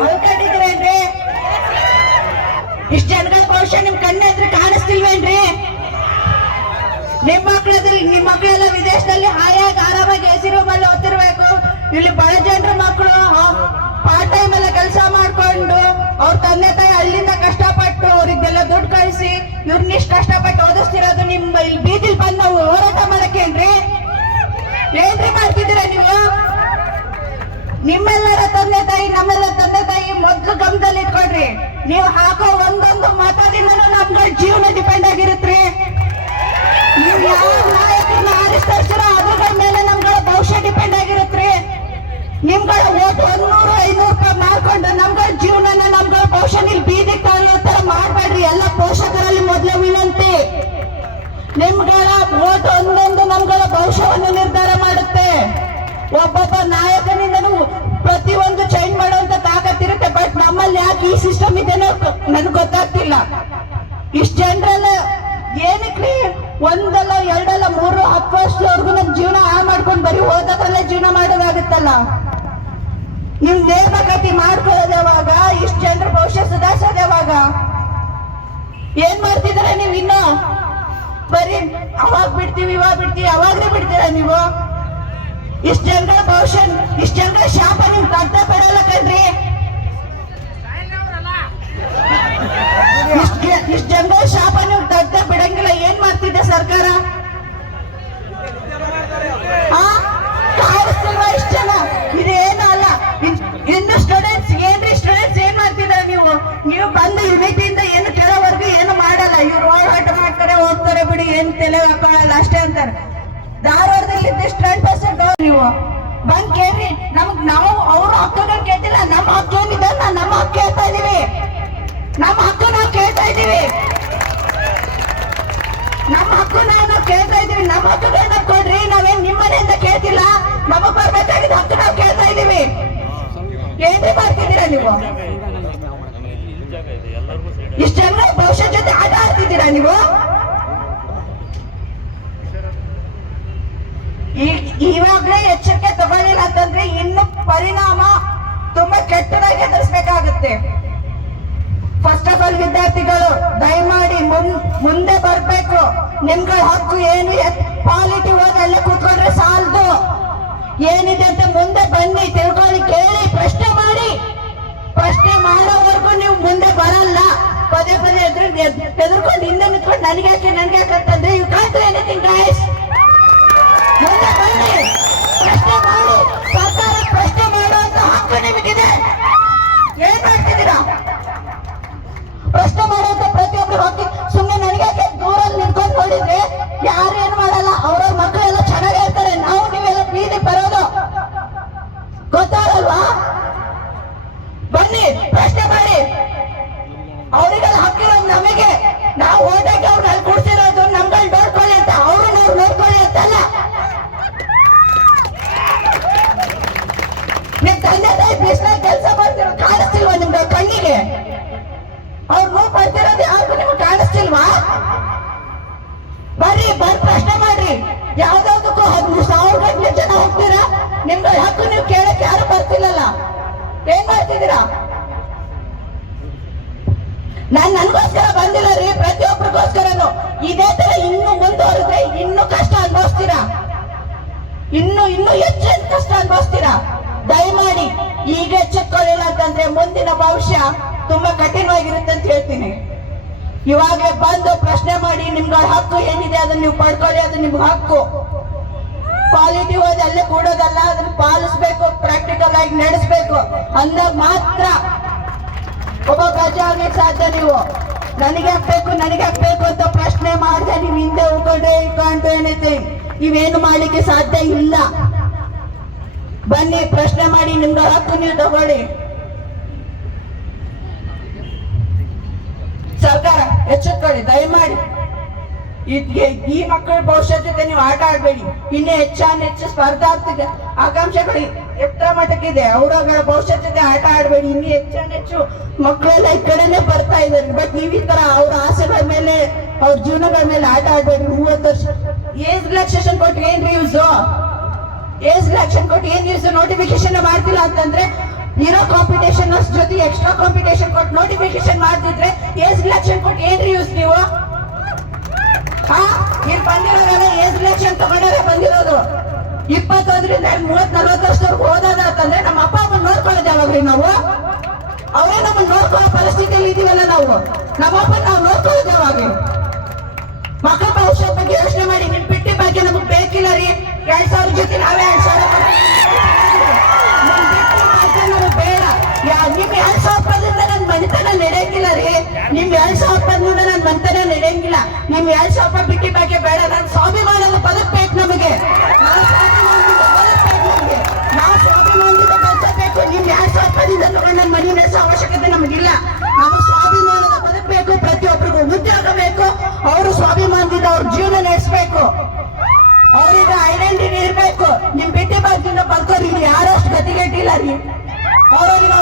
ಮಲ್ಕೊಂಡಿದ್ರೇನ್ರಿ? ಇಷ್ಟ ಜನಗಳ ಭವಿಷ್ಯ ನಿಮ್ ಕಣ್ಣೆದ್ರೆ ಕಾಣಿಸ್ತಿಲ್ವೇನ್ರಿ? ನಿಮ್ಮ ಮಕ್ಕಳೆಲ್ಲ ವಿದೇಶದಲ್ಲಿ ಹಾಯಾಗಿ ಆರಾಮಾಗಿ ಎಸಿ ರೂಮಲ್ಲಿ ಓದ್ತಿರ್ಬೇಕು. ಇಲ್ಲಿ ಬಡ ಜನರ ಮಕ್ಕಳು ಪಾರ್ಟ್ ಟೈಮ್ ಎಲ್ಲ ಕೆಲಸ ಮಾಡ್ಕೊಂಡು ಅವ್ರ ತಂದೆ ತಾಯಿ ಅಲ್ಲಿಂದ ಕಷ್ಟಪಟ್ಟು ಅವ್ರಿಗೆಲ್ಲ ದುಡ್ಡು ಕಳಿಸಿ ಇವ್ರನ್ನಿಷ್ಟು ಕಷ್ಟಪಟ್ಟು ಓದಿಸ್ತಿರೋದು ನಿಮ್ಮ ಇಲ್ಲಿ ಬೀದಿಲ್ ಬಂದು ನಾವು ಹೋರಾಟ ಮಾಡಕ್ಕೇನ್ರಿ? ಏನ್ರಿ ಮಾಡ್ತಿದ್ದೀರಾ ನೀವು? ನಿಮ್ಮೆಲ್ಲರ ತಂದೆ ತಾಯಿ ನಮ್ಮೆಲ್ಲ ತಂದೆ ತಾಯಿ ಮೊದ್ಲು ಗಮನದಲ್ಲಿ ಇಟ್ಕೊಡ್ರಿ. ನೀವು ಹಾಕೋ ಒಂದೊಂದು ಮತದಿಂದನೂ ನಮ್ಗಳ ಜೀವನ ಡಿಪೆಂಡ್ ಆಗಿರುತ್ರಿ. ನೀವು ಯಾವ ನಾಯಕರನ್ನ ಆರಿಸ್ತಾರ ಅದ್ರ ಮೇಲೆ ನಮ್ಗಳ ಭವಿಷ್ಯ ಡಿಪೆಂಡ್ ಆಗಿರುತ್ರಿ. ನಿಮ್ಗಳ ಓಟ್ 100-500 ರೂಪಾಯಿ ಮಾಡ್ಕೊಂಡು ನಮ್ಗಳ ಜೀವನನ ನಮ್ಗಳ ಭವಿಷ್ಯ ನೀವು ಬೀದಿಗೆ ತಗೊಳ್ಳೋ ತರ ಮಾಡ್ಬೇಡ್ರಿ. ಎಲ್ಲ ಪೋಷಕರಲ್ಲಿ ಮೊದಲ ವಿನಂತಿ. ನಿಮ್ಗಳ ಓಟ್ ಒಂದೊಂದು ನಮ್ಗಳ ಭವಿಷ್ಯವನ್ನು ನಿರ್ಧಾರ ಮಾಡುತ್ತೆ. ಒಬ್ಬೊಬ್ಬ ನಾಯಕನಿಂದನೂ ಪ್ರತಿಯೊಂದು ಚೇಂಜ್ ಮಾಡುವಂತ ತಾಕತ್ತಿರುತ್ತೆ. ಬಟ್ ನಮ್ಮಲ್ಲಿ ಯಾಕೆ ಈ ಸಿಸ್ಟಮ್ ಇದೆನೋ ನನ್ಗೆ ಗೊತ್ತಾಗ್ತಿಲ್ಲ. ಇಷ್ಟ ಜನರೆಲ್ಲ ಏನಕ್ಕೆ ಒಂದಲ್ಲ ಎರಡಲ್ಲ 3-10 ವರ್ಷದವರೆಗೂ ನಮ್ ಜೀವನ ಹಾಳು ಮಾಡ್ಕೊಂಡು ಬರೀ ಓದೋದ್ರಲ್ಲೇ ಜೀವನ ಮಾಡೋದಾಗುತ್ತಲ್ಲ. ನಿಮ್ ನೇಮಕಾತಿ ಮಾಡ್ಕೊಳ್ಳೋದು ಯಾವಾಗ? ಇಷ್ಟ ಜನರ ಭವಿಷ್ಯ ಸುಧಾರಿಸೋದು ಯಾವಾಗ? ಏನ್ ಮಾಡ್ತಿದಾರೆ ನೀವು? ಇನ್ನು ಬರೀ ಅವಾಗ ಬಿಡ್ತೀವಿ ಇವಾಗ ಬಿಡ್ತೀವಿ ಅವಾಗ್ಲೇ ಬಿಡ್ತೀರಾ ನೀವು? ಇಷ್ಟ ಜನರ ಭವಿಷ್ಯ ಇಷ್ಟ ಜನರ ಶಾಪ ನಿಮ್ ಕರ್ತ ಬಿಡಲ್ಲ ಕಣ್ರಿ. ಇಷ್ಟ ಜನರ ಶಾಪ ನೀವು ಕರ್ತ ಬಿಡಂಗಿಲ್ಲ. ಏನ್ ಮಾಡ್ತಿದ್ದೆ ಸರ್ಕಾರ? ಕಾಣಿಸ್ತಿಲ್ವಾ ಇಷ್ಟ ಜನ? ಇದೇನು ಅಲ್ಲ. ಇನ್ನು ಸ್ಟೂಡೆಂಟ್ಸ್ ಏನ್ರಿ? ಸ್ಟೂಡೆಂಟ್ಸ್ ಏನ್ ಮಾಡ್ತಿದ್ದಾರೆ? ನೀವು ಬಂದು ಯುನಿಟಿಯಿಂದ ಏನು ಕೆಲವರೆಗೂ ಏನು ಮಾಡಲ್ಲ. ಇವ್ರು ಹೋರಾಟ ಮಾಡ್ತಾರೆ ಹೋಗ್ತಾರೆ ಬಿಡಿ, ಏನ್ ತಲೆ ಹಾಕೊಳ್ಳಲ್ಲ ಅಷ್ಟೇ ಅಂತಾರೆ. ಧಾರವಾಡದಲ್ಲಿ 10% ನೀವು ಬಂದ್ ಕೇಳ್ರಿ. ನಾವು ಅವ್ರ ಹಕ್ಕುಗಳನ್ನ ಕೇಳ್ತಿಲ್ಲ. ನಮ್ಮ ಹಕ್ಕು ಏನಿದೆ ನಮ್ಮ ಹಕ್ಕು ಕೇಳ್ತಾ ಇದೀವಿ. ನಮ್ಮ ಹಕ್ಕು ನಾವು ಕೇಳ್ತಾ ಇದೀವಿ. ನಮ್ಮ ಹಕ್ಕು ನಾವು ಕೇಳ್ತಾ ಇದೀವಿ. ನಮ್ಮ ಹಕ್ಕುಗಳನ್ನ ಕೊಡ್ರಿ. ನಾವೇನ್ ನಿಮ್ಮನೆಯಿಂದ ಕೇಳ್ತಿಲ್ಲ. ನಮಗ್ ಬರ್ಬೇಕಾಗಿದ್ದ ಹಕ್ಕು ನಾವು ಕೇಳ್ತಾ ಇದೀವಿ. ಏನ್ರಿ ಮಾಡ್ತಿದ್ದೀರಾ ನೀವು? ಇಷ್ಟೆಲ್ಲ ಭವಿಷ್ಯ ಜೊತೆ ಆಟ ಆಡ್ತಿದ್ದೀರಾ ನೀವು? ಇವಾಗಲೇ ಎಚ್ಚರಿಕೆ ತಗೊಳ್ಳಿಲ್ಲ ಅಂತಂದ್ರೆ ಇನ್ನು ಪರಿಣಾಮ ತುಂಬಾ ಕೆಟ್ಟದಾಗಿ ಎದುರಿಸಬೇಕಾಗುತ್ತೆ. ಫಸ್ಟ್ ಆಫ್ ಆಲ್ ವಿದ್ಯಾರ್ಥಿಗಳು ದಯಮಾಡಿ ಮುಂದೆ ಬರ್ಬೇಕು. ನಿಮ್ಗಳ ಹಕ್ಕು ಏನು? ಪಾಲಿಟಿ ಓದಲ್ಲೇ ಕೂತ್ಕೊಂಡ್ರೆ ಸಾಲದು. ಏನಿದೆ ಅಂತ ಮುಂದೆ ಬನ್ನಿ, ತಿಳ್ಕೊಳ್ಳಿ, ಕೇಳಿ, ಪ್ರಶ್ನೆ ಮಾಡಿ. ಪ್ರಶ್ನೆ ಮಾಡೋವರೆಗೂ ನೀವು ಮುಂದೆ ಬರಲ್ಲ. ಪದೇ ಪದೇ ಎದುರ್ಕೊಂಡು ಹಿಂದೆ ನಿಂತ್ಕೊಂಡು ನನಗೆ ಅಂತಂದ್ರೆ you can't do anything guys. ಮುಂದೆ ಬನ್ನಿ, ಪ್ರಶ್ನೆ ಮಾಡಿ. ಸರ್ಕಾರ ಪ್ರಶ್ನೆ ಮಾಡುವಂತ ಹಕ್ಕು ನಿಮಗಿದೆ. ಏನ್ ಮಾಡ್ತಿದ್ದೀರಾ? ಪ್ರಶ್ನೆ ಮಾಡುವಂತ ಪ್ರತಿಯೊಬ್ರು ಹೋಗಿ ಸುಮ್ಮನೆ ನನಗೆ ದೂರಲ್ಲಿ ನಿಂತ್ಕೊಂಡು ನೋಡಿದ್ರೆ ಯಾರು ಏನ್ ಮಾಡಲ್ಲ. ಅವ್ರವ್ರ ಮಕ್ಕಳೆಲ್ಲ ಚೆನ್ನಾಗಿ ಇರ್ತಾರೆ. ನಾವು ನೀವೆಲ್ಲ ಬೀದಿ ಬರೋದು ಗೊತ್ತಾಗಲ್ವಾ? ಬನ್ನಿ, ಪ್ರಶ್ನೆ ಮಾಡಿ. ಅವರಿಗೆಲ್ಲ ಹಕ್ಕಿರೋದು ನಮಗೆ. ನಾವು ಓಟಾಗಿ ಅವ್ರಲ್ಲಿ ಕೊಡ್ತಿರೋದು ನಮ್ಗಳು ನೋಡ್ಕೊಳ್ಳಿ ಅಂತ, ಅವರು ನಾವು ನೋಡ್ಕೊಳ್ಳಿ ಅಂತಲ್ಲ. ನಿಮ್ ತಂದೆ ತಾಯಿ ಬಿಸಿಲಾಗಿ ಕೆಲಸ ಮಾಡ್ತಿರೋ ಕಾಣಿಸ್ತಿಲ್ವಾ ನಿಮ್ಗೆ ಕಣ್ಣಿಗೆ? ಅವ್ರು ನೋವು ಪಡ್ತಿರೋದು ಯಾರಿಗೂ ನಿಮ್ಗೆ ಕಾಣಿಸ್ತಿಲ್ವಾ? ಬರ್ರಿ, ಪ್ರಶ್ನೆ ಮಾಡ್ರಿ. ಯಾವ್ದಾವ್ದಕ್ಕೂ 10,000 ಗಂಟೆ ಜನ ಹೋಗ್ತೀರಾ. ನಿಮ್ಗೆ ಹಕ್ಕು ನೀವು ಕೇಳಕ್ಕೆ ಯಾರು ಬರ್ತಿಲ್ಲಲ್ಲ. ಏನ್ ಮಾಡ್ತಿದ್ದೀರಾ? ನನ್ಗೋಸ್ಕರ ಬಂದಿಲ್ಲ ರೀ, ಪ್ರತಿಯೊಬ್ಬರಿಗೋಸ್ಕರನು. ಇದೇ ತರ ಇನ್ನು ಮುಂದುವರೆದ್ರೆ ಇನ್ನು ಕಷ್ಟ ಅನುಭವಿಸ್ತೀರಾ. ಇನ್ನು ಹೆಚ್ಚು ಕಷ್ಟ ಅನುಭವಿಸ್ತೀರಾ. ದಯಮಾಡಿ ಈಗ ಎಚ್ಚೆತ್ಕೊಳ್ಳಿಲ್ಲ ಅಂತಂದ್ರೆ ಮುಂದಿನ ಭವಿಷ್ಯ ತುಂಬಾ ಕಠಿಣವಾಗಿರುತ್ತೆ ಅಂತ ಹೇಳ್ತೀನಿ. ಇವಾಗಲೇ ಬಂದು ಪ್ರಶ್ನೆ ಮಾಡಿ. ನಿಮ್ಗಳ ಹಕ್ಕು ಏನಿದೆ ಅದನ್ನ ನೀವು ಪಡ್ಕೊಳ್ಳಿ. ಅದು ನಿಮ್ಗೆ ಹಕ್ಕು. ಕ್ವಾಲಿಟಿ ಓದಿ ಅಲ್ಲೇ ಕೂಡೋದಲ್ಲ, ಅದನ್ನ ಪಾಲಿಸ್ಬೇಕು, ಪ್ರಾಕ್ಟಿಕಲ್ ಆಗಿ ನಡೆಸ್ಬೇಕು. ಅಂದಾಗ ಮಾತ್ರ ಒಬ್ಬ ಗಜ ಆಗ್ಲಿಕ್ಕೆ ಸಾಧ್ಯ. ನೀವು ನನಗೆ ಹಾಕ್ಬೇಕು ಅಂತ ಪ್ರಶ್ನೆ ಮಾಡಿದ್ರೆ ನೀವು ಹಿಂದೆ ಹೋಗೋದೇ ಕಾಣ್ತು ಎನಿಥಿಂಗ್. ನೀವೇನು ಮಾಡ್ಲಿಕ್ಕೆ ಸಾಧ್ಯ ಇಲ್ಲ. ಬನ್ನಿ, ಪ್ರಶ್ನೆ ಮಾಡಿ. ನಿಮ್ಗಳ ಹಕ್ಕು ನೀವು ತಗೊಳ್ಳಿ. ಸರ್ಕಾರ ಎಚ್ಚೆತ್ಕೊಳ್ಳಿ ದಯಮಾಡಿ. ಈ ಮಕ್ಕಳ ಭವಿಷ್ಯ ಜೊತೆ ನೀವು ಆಟ ಆಡ್ಬೇಡಿ. ಇನ್ನೂ ಹೆಚ್ಚು ಸ್ಪರ್ಧಾರ್ಥಿಕ ಆಕಾಂಕ್ಷೆಗಳು ಎಷ್ಟರ ಮಟ್ಟಕ್ಕಿದೆ. ಅವರಗಳ ಭವಿಷ್ಯ ಜೊತೆ ಆಟ ಆಡ್ಬೇಡಿ. ಇನ್ನೂ ಹೆಚ್ಚು ಮಕ್ಕಳೆಲ್ಲ ಈ ಕಡೆನೆ ಬರ್ತಾ ಇದ್ದಾರೆ. ಬಟ್ ನೀವು ಈ ತರ ಅವ್ರ ಆಸೆಗಳ ಮೇಲೆ, ಅವ್ರ ಜೀವನಗಳ ಮೇಲೆ ಆಟ ಆಡ್ಬೇಡಿ. 30 ವರ್ಷ ಏಜ್ ರಿಲ್ಯಾಕ್ಸೇಷನ್ ಕೊಟ್ಟು ಏನ್ ಯೂಸ್? ನೋಟಿಫಿಕೇಶನ್ ಮಾಡ್ತಿಲ್ಲ ಅಂತಂದ್ರೆ ಇರೋ ಕಾಂಪಿಟೇಷನ್ ಜೊತೆ ಎಕ್ಸ್ಟ್ರಾ ಕಾಂಪಿಟೇಷನ್ ಕೊಟ್ಟು ನೋಟಿಫಿಕೇಶನ್ ಮಾಡ್ತಿದ್ರೆ ಏಜ್ ರಿಲ್ಯಾಕ್ಷನ್ ಕೊಟ್ಟು ಏನ್ರಿ ಯೂಸ್ ನೀವು? ಇಲ್ಲಿ ಬಂದಿರೋರೆಲ್ಲ ಏಜ್ ರಿಲ್ಯಾಕ್ಷನ್ ತಗೊಂಡೇ ಬಂದಿರೋದು. 21ರಿಂದ 30-40 ವರ್ಷದವರೆಗೂ ಓದೋದ ಅಂತಂದ್ರೆ ನಮ್ಮ ಅಪ್ಪ ಅಮ್ಮನ್ ನೋಡ್ಕೊಳ್ಳೋದು ಯಾವಾಗ್ರಿ ನಾವು? ಅವರೇ ನಮ್ಮನ್ನ ನೋಡ್ಕೊಳ್ಳೋ ಪರಿಸ್ಥಿತಿಯಲ್ಲಿ ಇದೀವಲ್ಲ ನಾವು. ನಮ್ಮ ಅಪ್ಪ ನಾವು ನೋಡ್ಕೊಳ್ಳೋದು ಯಾವಾಗ? ಮಕ್ಕಳ ಭವಿಷ್ಯ ಬಗ್ಗೆ ಯೋಚನೆ ಮಾಡಿ. ನಿಮ್ ಬಿಟ್ಟಿ ಬಗ್ಗೆ ನಮಗ್ ಬೇಕಿಲ್ಲ ರೀ. 2,000 ಜೊತೆ ನಾವೇ 2,000 ನಮಗ್ ಬೇಡ. ನಿಮ್ 2,000 ರೂಪಾಯಿಂದ ನನ್ ಮನೆತನ ನಡೆಯಂಗಿಲ್ಲ ರೀ. ನಿಮ್ 2,000 ರೂಪಾಯಿಂದ ನನ್ ಮನೆತನ ನಡೆಯಂಗಿಲ್ಲ. ನಿಮ್ 2,000 ರೂಪಾಯಿ ಬಿಟ್ಟಿ ಬಗ್ಗೆ ಬೇಡ. ನನ್ ಸ್ವಾಭಿಮಾನದ ಬದುಕ್ಬೇಕು ನಮಗೆ. ನಾವು ಸ್ವಾಭಿಮಾನದಿಂದ ಬದುಕಬೇಕು. ನಿಮ್ 2,000 ರೂಪಾಯಿಂದ ತಗೊಂಡು ನನ್ನ ಮನೆ ನಡೆಸೋ ಅವಶ್ಯಕತೆ ನಮಗಿಲ್ಲ. ನಾವು ಸ್ವಾಭಿಮಾನದ ಬದುಕಬೇಕು. ಪ್ರತಿಯೊಬ್ಬರಿಗೂ ಉದ್ಯೋಗ ಬೇಕು. ಅವರು ಸ್ವಾಭಿಮಾನದಿಂದ ಅವ್ರ ಜೀವನ ನಡೆಸಬೇಕು. ಅವ್ರಿಗೆ ಐಡೆಂಟಿಟಿ ಇರ್ಬೇಕು. ನಿಮ್ ಬಿಟ್ಟಿ ಬಗ್ಗೆ ಬದುಕೋರಿಗೆ ಯಾರಷ್ಟು ಗತಿಗೆಟ್ಟಿಲ್ಲ ರೀ. ಅವ್ರವ್ರಿಗೆ